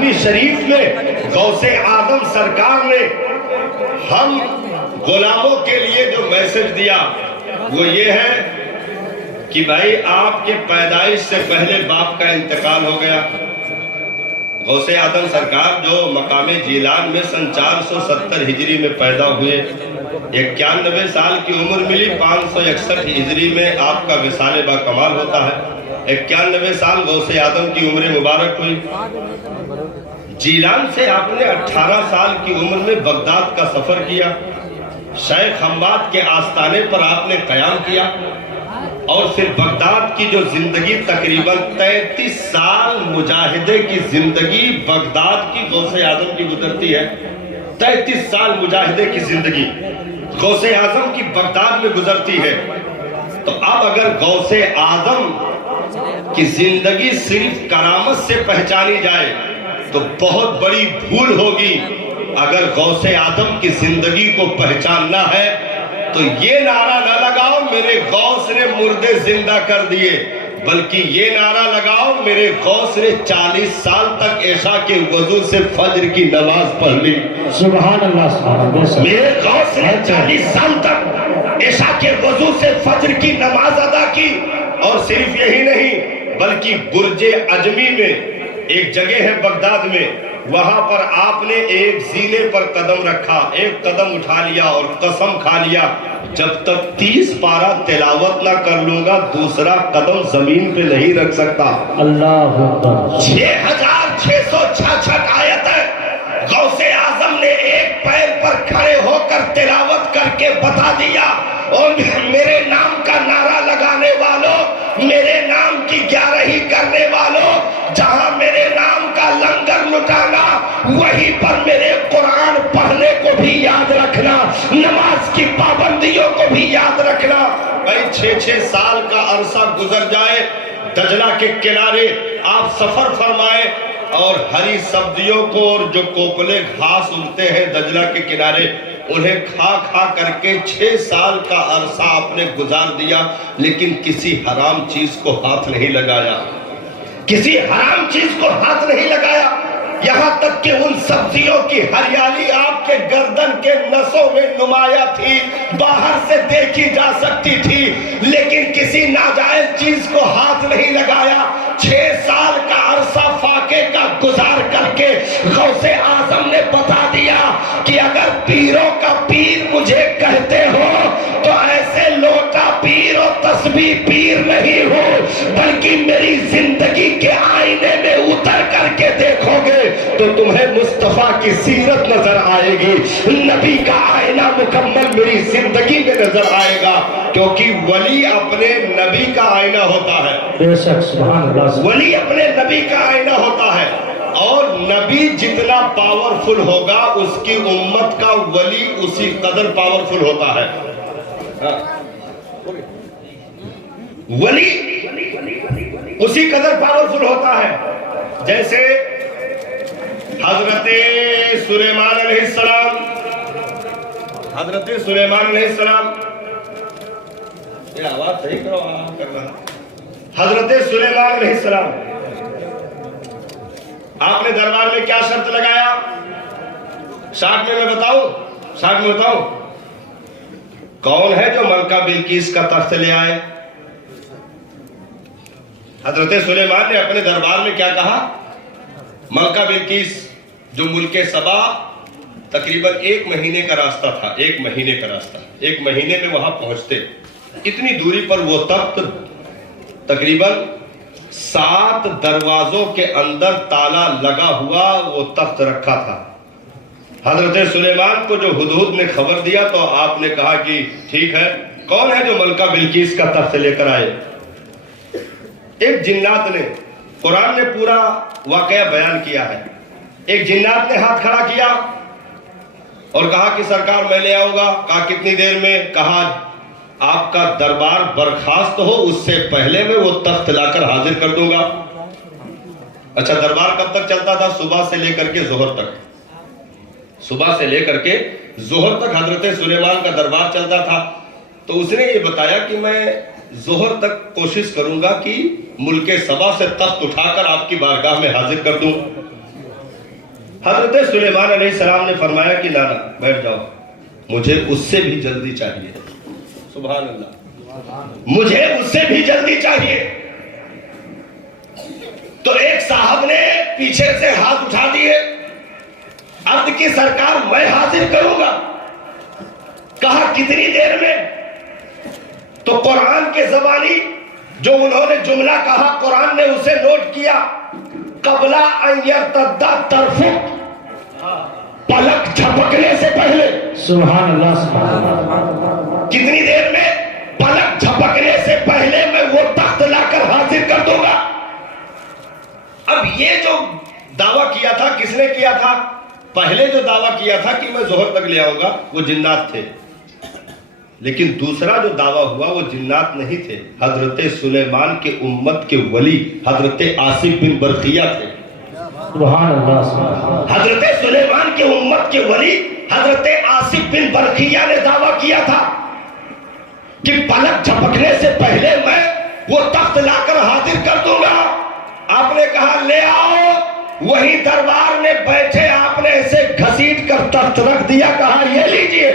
ہرمی شریف میں غوث اعظم سرکار نے ہم غلاموں کے لیے جو میسج دیا وہ یہ ہے کہ بھائی آپ کے پیدائش سے پہلے باپ کا انتقال ہو گیا. غوث اعظم سرکار جو مقام جیلان میں سن 470 ہجری میں پیدا ہوئے، 91 سال کی عمر ملی، 561 ہجری میں آپ کا وصال با کمال ہوتا ہے. 91 سال غوث اعظم کی عمر مبارک ہوئی. جیلان سے آپ نے 18 سال کی عمر میں بغداد کا سفر کیا. شیخ حماد کے آستانے پر آپ نے قیام کیا اور پھر بغداد کی جو زندگی تقریباً 33 سال مجاہدے کی زندگی بغداد کی غوث اعظم کی گزرتی ہے. 33 سال مجاہدے کی زندگی غوث اعظم کی بغداد میں گزرتی ہے. تو اب اگر غوث اعظم کی زندگی صرف کرامت سے پہچانی جائے تو بہت بڑی بھول ہوگی. اگر غوث اعظم کی زندگی کو پہچاننا ہے تو یہ نعرہ نہ لگاؤ میرے غوث نے مردے زندہ کر دیے، بلکہ یہ نعرہ لگاؤ میرے غوث نے 40 سال تک عشاء کے وضو سے فجر کی نماز پڑھ لی. سبحان اللہ سبحان اللہ. میرے غوث نے 40 سال تک عشاء کے وضو سے فجر کی نماز ادا کی. اور صرف یہی نہیں بلکہ برج عجمی میں ایک جگہ ہے بغداد میں، وہاں پر آپ نے ایک زینے پر قدم رکھا، ایک قدم اٹھا لیا اور قسم کھا لیا جب تک 30 پارہ تلاوت نہ کر لوں گا دوسرا قدم زمین پہ نہیں رکھ سکتا. اللہ اکبر. 6666 آیتیں غوث اعظم نے ایک پیر پر کھڑے ہو کر تلاوت کر کے بتا دیا. اور میرے نام کا نعرہ لگانے والوں، میرے نام کی گیارہی کرنے والوں، جہاں میرے نام کا لنگر لٹانا وہیں پر میرے قرآن پڑھنے کو بھی یاد رکھنا، نماز کی پابندیوں کو بھی یاد رکھنا. بھائی 6 سال کا عرصہ گزر جائے، دجلہ کے کنارے آپ سفر فرمائیں اور ہری سبزیوں کو اور جو کوپلے گھاس اگتے ہیں دجلہ کے کنارے انہیں کھا کھا کر کے 6 سال کا عرصہ آپ نے گزار دیا، لیکن کسی حرام چیز کو ہاتھ نہیں لگایا، کسی حرام چیز کو ہاتھ نہیں لگایا. یہاں تک کہ ان سبزیوں کی ہریالی آپ کے گردن کے نسوں میں نمایاں تھی، باہر سے دیکھی جا سکتی تھی، لیکن کسی ناجائز چیز کو ہاتھ نہیں لگایا. 6 سال کا عرصہ فاقے کا گزار کر کے غوث اعظم نے بتا دیا کہ اگر پیروں کا پیر مجھے کہتے ہو تو ایسے لوٹا پیر اور تسبیح پیر نہیں ہو، بلکہ میری زندگی کے آئینے میں اتر کر کے دیکھو گے تو تمہیں مصطفیٰ کی سیرت نظر آئے گی، نبی کا آئینہ مکمل میری زندگی میں نظر آئے گا. کیونکہ ولی اپنے نبی کا آئینہ ہوتا ہے. بے شک سبحان اللہ. ولی اپنے نبی کا آئینہ ہوتا ہے، اور نبی جتنا پاورفل ہوگا اس کی امت کا ولی اسی قدر پاورفل ہوتا ہے. ولی اسی قدر پاورفل ہوتا ہے. جیسے حضرت سلیمان علیہ السلام، حضرت سلیمان علیہ السلام، یہ آواز صحیح کرو آرام کرنا. حضرت سلیمان علیہ السلام آپ نے دربار میں کیا شرط لگایا؟ شارٹ میں بتاؤں کون ہے جو ملکہ بلقیس کا تخت لے آئے؟ حضرت سلیمان نے اپنے دربار میں کیا کہا؟ ملکہ بلقیس جو ملک سبا تقریباً 1 مہینے کا راستہ تھا، 1 مہینے کا راستہ، 1 مہینے میں وہاں پہنچتے. اتنی دوری پر وہ تخت تقریباً 7 دروازوں کے اندر تالا لگا ہوا وہ تخت رکھا تھا. حضرت سلیمان کو جو ہدہد نے خبر دیا تو آپ نے کہا کہ ٹھیک ہے، کون ہے جو ملکہ بلقیس کا تخت لے کر آئے؟ ایک جنات نے، قرآن نے پورا واقعہ بیان کیا ہے، ایک جنات نے ہاتھ کھڑا کیا اور کہا کہ سرکار میں لے آؤں گا. کہا کتنی دیر میں؟ کہا آپ کا دربار برخاست ہو اس سے پہلے میں وہ تخت لا کر حاضر کر دوں گا. اچھا دربار کب تک چلتا تھا؟ صبح سے لے کر کے ظہر تک. صبح سے لے کر کے ظہر تک حضرت سلیمان کا دربار چلتا تھا. تو اس نے یہ بتایا کہ میں ظہر تک کوشش کروں گا کہ ملک سبا سے تخت اٹھا کر آپ کی بارگاہ میں حاضر کر دوں. حضرت سلیمان علیہ السلام نے فرمایا کہ نانا بیٹھ جاؤ، مجھے اس سے بھی جلدی چاہیے. سبحان اللہ، مجھے اس سے بھی جلدی چاہیے. تو ایک صاحب نے پیچھے سے ہاتھ اٹھا دیے، عرض کی سرکار میں حاضر کروں گا. کہا کتنی دیر میں؟ تو قرآن کے زبانی جو انہوں نے جملہ کہا قرآن نے اسے نوٹ کیا، قبل ان یرتد طرفک، پلک جھپکنے سے پہلے. سبحان اللہ سبحان اللہ. کتنی دیر میں؟ پلک جھپکنے سے پہلے میں وہ تخت لا کر حاضر کر دوں گا. اب یہ جو دعویٰ کیا تھا کس نے کیا تھا؟ پہلے جو دعویٰ کیا تھا کہ میں ظہر تک لے آؤں گا وہ جنات تھے، لیکن دوسرا جو دعویٰ ہوا وہ جنات نہیں تھے، حضرت سلیمان کے امت کے ولی حضرت آصف بن برقیہ تھے. سبحان اللہ سبحان اللہ. حضرت سلیمان کے امت کے ولی حضرت آصف بن برقیہ نے دعویٰ کیا تھا کہ پلک جھپکنے سے پہلے میں وہ تخت لا کر حاضر کر دوں گا. آپ نے کہا لے آؤ. وہی دربار میں بیٹھے آپ نے ایسے گھسیٹ کر تخت رکھ دیا، کہا یہ لیجئے.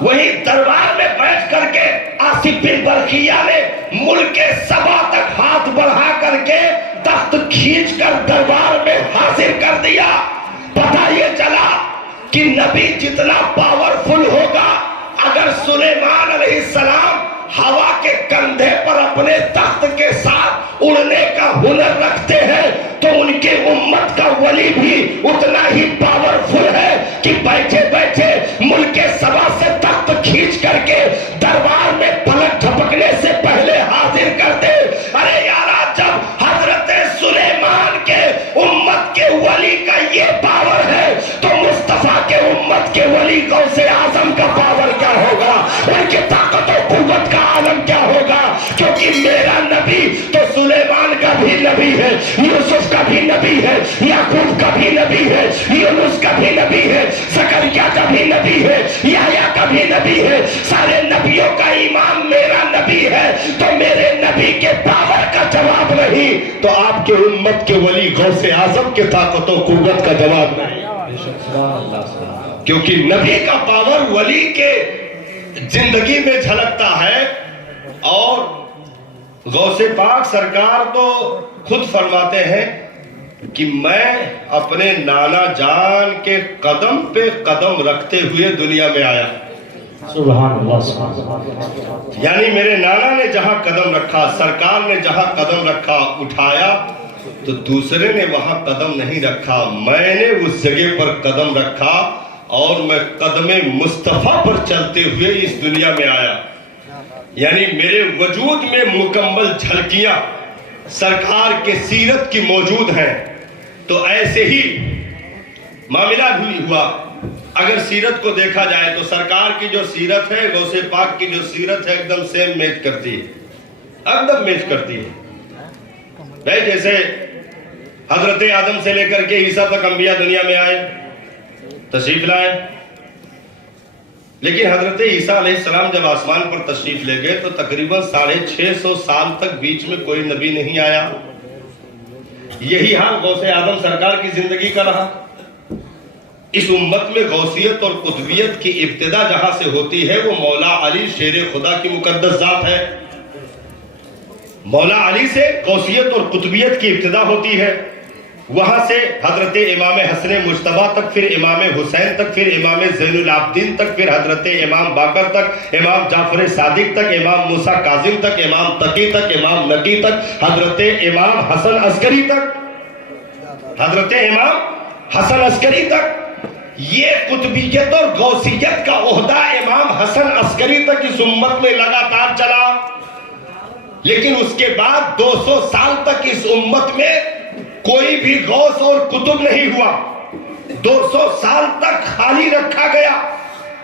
وہی دربار میں بیٹھ کر کے آصف بن برقیہ نے ملک سبا تک ہاتھ بڑھا کر کے تخت کھینچ کر دربار میں حاضر کر دیا. پتہ یہ چلا کہ نبی جتنا پاورفل ہوگا، اگر سلیمان علیہ السلام ہوا کے کندھے پر اپنے تخت کے ساتھ اڑنے کا ہنر رکھتے ہیں تو ان کے امت کا ولی بھی اتنا ہی پاورفل ہے کہ بیٹھے بیٹھے ملک سبا سے تخت کھینچ کر کے دربار میں پلک جھپکنے سے پہلے حاضر کر دے. ارے یارا، جب حضرت سلیمان کے امت کے ولی کا یہ پاور ہے تو مصطفیٰ کے امت کے ولی غوث اعظم کا پاور کیا ہوگا، ان کی طاقت و قوت کا عالم کیا ہوگا. کیونکہ میرا نبی تو سلیمان کا بھی نبی ہے، یوسف کا بھی نبی ہے، یعقوب کا بھی نبی ہے، یونس کا بھی نبی ہے، زکریا کا بھی نبی ہے، یحییٰ کا بھی نبی ہے. سارے نبیوں کا امام میرا نبی ہے. تو میرے نبی کے پاور کا جواب نہیں تو آپ کے امت کے ولی غوث اعظم کے طاقت و قوت کا جواب نہیں. کیونکہ نبی کا پاور ولی کے زندگی میں جھلکتا ہے. اور غوث پاک سرکار تو خود فرماتے ہیں کہ میں اپنے نانا جان کے قدم پہ قدم رکھتے ہوئے دنیا میں آیا. سبحان اللہ سبحان اللہ. یعنی میرے نانا نے جہاں قدم رکھا، سرکار نے جہاں قدم رکھا اٹھایا تو دوسرے نے وہاں قدم نہیں رکھا. میں نے اس جگہ پر قدم رکھا اور میں قدم مصطفیٰ پر چلتے ہوئے اس دنیا میں آیا. یعنی میرے وجود میں مکمل جھلکیاں سرکار کے سیرت کی موجود ہیں. تو ایسے ہی معاملہ بھی ہوا. اگر سیرت کو دیکھا جائے تو سرکار کی جو سیرت ہے، غوث پاک کی جو سیرت ہے، ایک دم سیم میچ کرتی ہے، ایک دم میچ کرتی ہے. بھائی جیسے حضرت آدم سے لے کر کے عیسیٰ تک انبیاء دنیا میں آئے، تشریف لائے، لیکن حضرت عیسیٰ علیہ السلام جب آسمان پر تشریف لے گئے تو تقریباً 650 سال تک بیچ میں کوئی نبی نہیں آیا. یہی حال غوث اعظم سرکار کی زندگی کا رہا. اس امت میں غوثیت اور قطبیت کی ابتدا جہاں سے ہوتی ہے وہ مولا علی شیر خدا کی مقدس ذات ہے. مولا علی سے غوثیت اور قطبیت کی ابتدا ہوتی ہے. وہاں سے حضرت امام حسن مجتبیٰ تک، پھر امام حسین تک، پھر امام زین العابدین تک، پھر حضرت امام باقر تک، امام جعفر صادق تک، امام موسیٰ کاظم تک، امام تقی تک، امام نقی تک، حضرت امام حسن عسکری تک، حضرت امام حسن عسکری تک. یہ قطبیت اور غوثیت کا عہدہ امام حسن عسکری تک اس امت میں لگاتار چلا. لیکن اس کے بعد 200 سال تک اس امت میں کوئی بھی غوث اور قطب نہیں ہوا. 200 سال تک خالی رکھا گیا.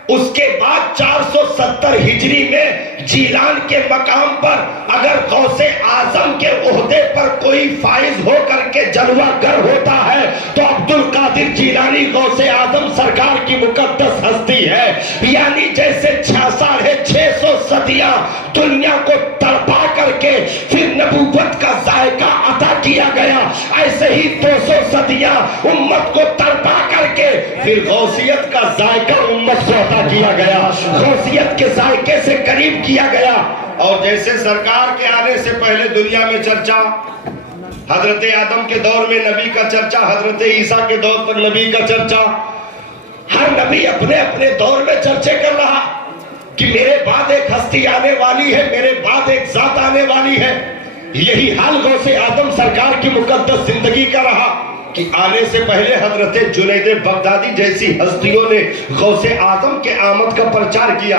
اس کے بعد 470 ہجری میں جیلان کے مقام پر اگر غوث اعظم کے عہدے پر کوئی فائز ہو کر کے جلوہ گر ہوتا ہے تو عبد القادر جیلانی غوث اعظم سرکار کی مقدس ہستی ہے. یعنی جیسے 650 صدیاں دنیا کو تڑپا کر کے پھر نبوت کا ذائقہ عطا کیا گیا، ایسے ہی 200 صدیاں دیا, امت کو تڑپا کر کے پھر غوثیت کا ذائقہ امت کو عطا کیا گیا, غوثیت کے ذائقے سے قریب کیا گیا. اور جیسے سرکار کے آنے سے پہلے دنیا میں چرچا, حضرت آدم کے دور میں نبی کا چرچا, حضرت عیسیٰ کے دور پر نبی کا چرچا, ہر نبی اپنے اپنے دور میں چرچے کر رہا کہ میرے بعد ایک ہستی آنے والی ہے, میرے بعد ایک ذات آنے والی ہے. یہی حال غوث آدم سرکار کی مقدس زندگی کا رہا کہ آنے سے پہلے حضرت جنید بغدادی جیسی ہستیوں نے غوث آدم کے آمد کا پرچار کیا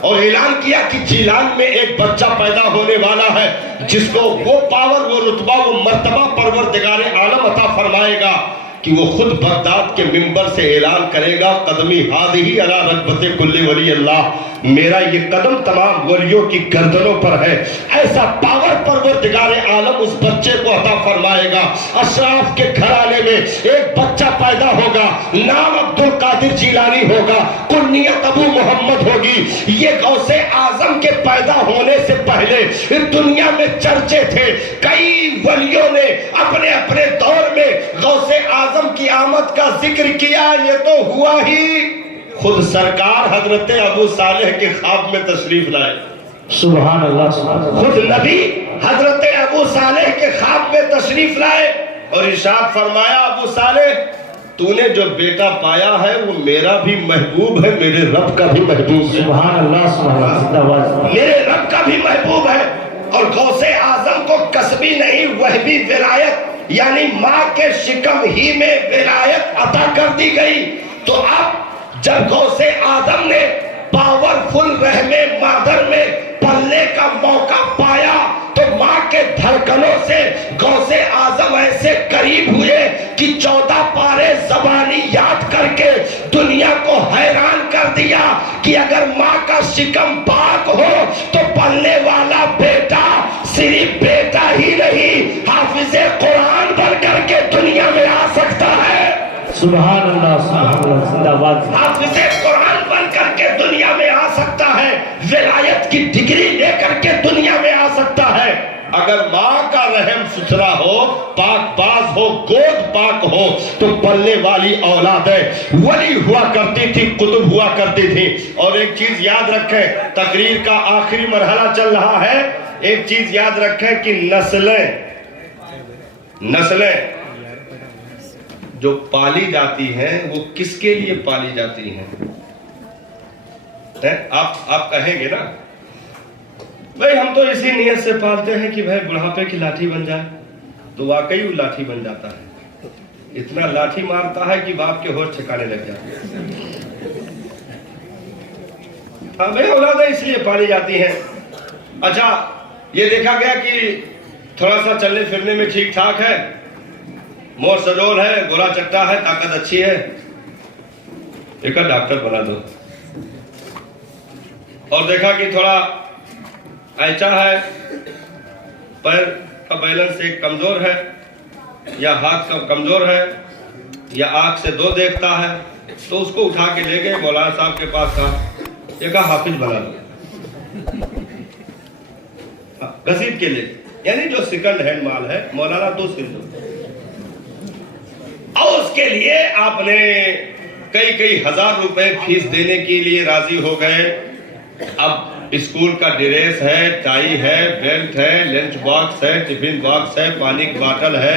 اور اعلان کیا کہ جیلان میں ایک بچہ پیدا ہونے والا ہے جس کو وہ پاور, وہ رتبہ, وہ مرتبہ پروردگار عالم عطا فرمائے گا کہ وہ خود بغداد کے منبر سے اعلان کرے گا, قدمی ہادھی علی رغبت کل ولی اللہ, میرا یہ قدم تمام ولیوں کی گردنوں پر ہے. ایسا پاور پروردگار عالم اس بچے کو عطا فرمائے گا. اشراف کے گھرانے میں ایک بچہ پیدا ہوگا, نام عبد القادر جیلانی ہوگا, کنیت ابو محمد ہوگی. یہ غوث اعظم کے پیدا ہونے سے پہلے دنیا میں چرچے تھے. کئی ولیوں نے اپنے اپنے دور میں غوث اعظم کی آمد کا ذکر کیا. یہ تو ہوا ہی, خود سرکار حضرت ابو صالح کے خواب میں تشریف لائے. سبحان اللہ, سبحان اللہ. خود نبی حضرت ابو صالح کے خواب میں تشریف لائے اور ارشاد فرمایا, ابو صالح تو نے جو بیٹا پایا ہے وہ میرا بھی محبوب ہے, میرے رب کا بھی محبوب ہے. سبحان اللہ, سبحان اللہ. میرے رب کا بھی محبوب ہے. اور غوث اعظم کو کسبی نہیں وہبی ولایت یعنی ماں کے شکم ہی میں ولایت عطا کر دی گئی. تو اب جب غوث آدم نے پاورفل رحم مادر میں پلنے کا موقع پایا تو ماں کے دھڑکنوں سے غوث آدم ایسے قریب ہوئے کہ 14 پارے زبانی یاد کر کے دنیا کو حیران کر دیا کہ اگر ماں کا شکم پاک ہو تو پلنے والا بیٹا صرف بیٹا ہی نہیں حافظ قرآن بن کر کے دنیا میں آ سکتا ہے. سبحان اللہ, سبحان اللہ, زندہ باد. حافظ قرآن بن کر کے دنیا میں آ سکتا ہے, ولایت کی ڈگری لے کر کے دنیا میں آ سکتا ہے. اگر ماں کا رحم ستھرا ہو, پاک باز ہو, گود پاک ہو تو پلنے والی اولاد ہے. ولی ہوا کرتی تھی, قطب ہوا کرتی تھی. اور ایک چیز یاد رکھیں, تقریر کا آخری مرحلہ چل رہا ہے, ایک چیز یاد رکھیں کہ نسلیں جو پالی جاتی ہیں وہ کس کے لیے پالی جاتی ہیں؟ آپ کہیں گے نا بھائی ہم تو اسی نیت سے پالتے ہیں کہ بھائی بڑھاپے کی لاٹھی بن جائے. تو واقعی وہ لاٹھی بن جاتا ہے, اتنا لاٹھی مارتا ہے کہ باپ کے ہوش ٹھکانے لگ جاتے ہیں. ہمیں اولادیں اس لیے پالی جاتی ہیں. اچھا یہ دیکھا گیا کہ تھوڑا سا چلنے پھرنے میں ٹھیک ٹھاک ہے, مور سجول ہے, گولا چٹا ہے, طاقت اچھی ہے, ایک ڈاکٹر بنا دو. اور دیکھا کہ تھوڑا ایچا ہے, پیر کا بیلنس ایک کمزور ہے, یا ہاتھ کا کمزور ہے, یا آنکھ سے دو دیکھتا ہے, تو اس کو اٹھا کے لے گئے مولانا صاحب کے پاس. ایک حافظ بنا دو غصیب کے لیے, یعنی جو سیکنڈ ہینڈ مال ہے مولانا تو صرف. اور اس کے لیے آپ نے کئی ہزار روپے فیس دینے کے لیے راضی ہو گئے. اب اسکول کا ڈریس ہے, ٹائی ہے, بیلٹ ہے, لنچ باکس ہے, ٹفن باکس ہے, پانی کی باٹل ہے,